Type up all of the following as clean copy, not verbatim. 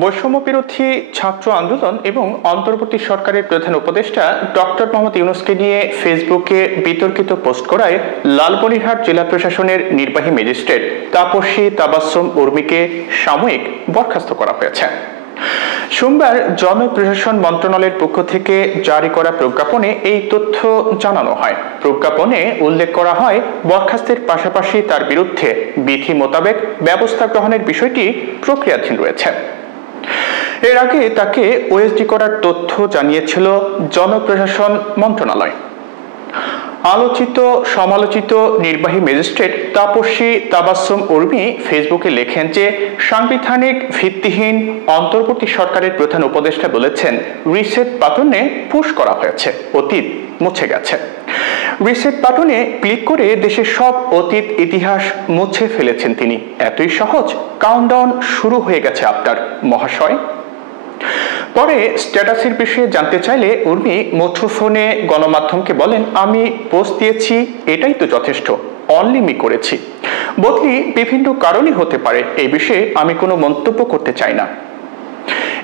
বৈষম্য বিরোধী ছাত্র আন্দোলন এবং অন্তর্বর্তী সরকারের প্রধান উপদেষ্টা ডক্টর মোহাম্মদ ইউনূসকে নিয়ে ফেসবুকে বিতর্কিত পোস্ট করায় লালমনিরহাট জেলা প্রশাসনের নির্বাহী ম্যাজিস্ট্রেট তাপসী তাবাসসুম উর্মিকে সাময়িক বরখাস্ত করা হয়েছে। সোমবার জনপ্রশাসন মন্ত্রণালয়ের পক্ষ থেকে জারি করা প্রজ্ঞাপনে এই তথ্য জানানো হয়। প্রজ্ঞাপনে উল্লেখ করা হয়, বরখাস্তের পাশাপাশি তার বিরুদ্ধে বিধি মোতাবেক ব্যবস্থা গ্রহণের বিষয়টি প্রক্রিয়াধীন রয়েছে। এর আগে তাকে ওএসডি করার তথ্য জানিয়েছিল জনপ্রশাসন মন্ত্রণালয়। আলোচিত সমালোচিত নির্বাহী ম্যাজিস্ট্রেট তাপসী তাবাসসুম উর্মি ফেসবুকে লেখেন যে সাংবিধানিক ভিত্তিহীন অন্তর্বর্তী সরকারের প্রধান উপদেষ্টা বলেছেন, রিসেট বাটনে পুশ করা হয়েছে, অতীত মুছে গেছে। রিসেট বাটনে ক্লিক করে দেশের সব অতীত ইতিহাস মুছে ফেলেছেন তিনি। এতই সহজ, কাউন্টডাউন শুরু হয়ে গেছে আপনার মহাশয়। পরে স্ট্যাটাসের বিষয়ে জানতে চাইলে উর্মি মুঠোফোনে গণমাধ্যমকে বলেন, আমি পোস্ট দিয়েছি, এটাই তো যথেষ্ট, অনলি মি করেছি, বদলি বিভিন্ন কারণই হতে পারে, এই বিষয়ে আমি কোনো মন্তব্য করতে চাই না।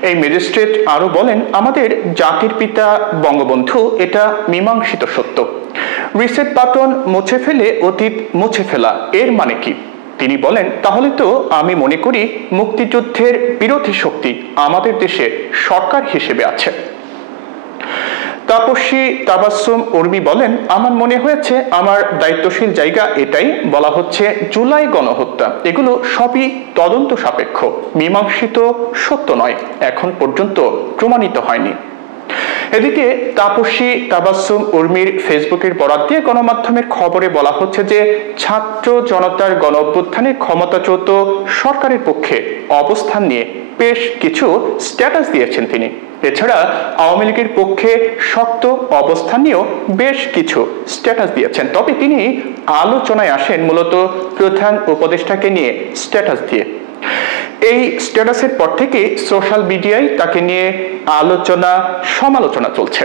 এই ম্যাজিস্ট্রেট আরো বলেন, আমাদের জাতির পিতা বঙ্গবন্ধু, এটা মীমাংসিত সত্য। রিসেট বাটন মুছে ফেলে অতীত মুছে ফেলা, এর মানে কি? তিনি বলেন, তাহলে তো আমি মনে করি মুক্তিযুদ্ধের বিরোধী শক্তি আমাদের দেশে সরকার হিসেবে আছে। তাপসী তাবাসসুম উর্মি বলেন, আমার মনে হয়েছে আমার দায়িত্বশীল জায়গা এটাই। বলা হচ্ছে জুলাই গণহত্যা, এগুলো সবই তদন্ত সাপেক্ষ, মীমাংসিত সত্য নয়, এখন পর্যন্ত প্রমাণিত হয়নি। এদিকে তাপসী তাবাসসুম উর্মির ফেসবুকের বরাত দিয়ে গণমাধ্যমের খবরে বলা হচ্ছে যে ছাত্র জনতার গণ অভ্যুত্থানে ক্ষমতাচ্যুত সরকারের পক্ষে অবস্থান নিয়ে বেশ কিছু স্ট্যাটাস দিয়েছেন তিনি। এছাড়া আওয়ামী লীগের পক্ষে শক্ত অবস্থান নিয়েও বেশ কিছু স্ট্যাটাস দিয়েছেন। তবে তিনি আলোচনায় আসেন মূলত প্রধান উপদেষ্টাকে নিয়ে স্ট্যাটাস দিয়ে। এই স্ট্যাটাসের পর থেকে সোশ্যাল মিডিয়ায় তাকে নিয়ে আলোচনা সমালোচনা চলছে।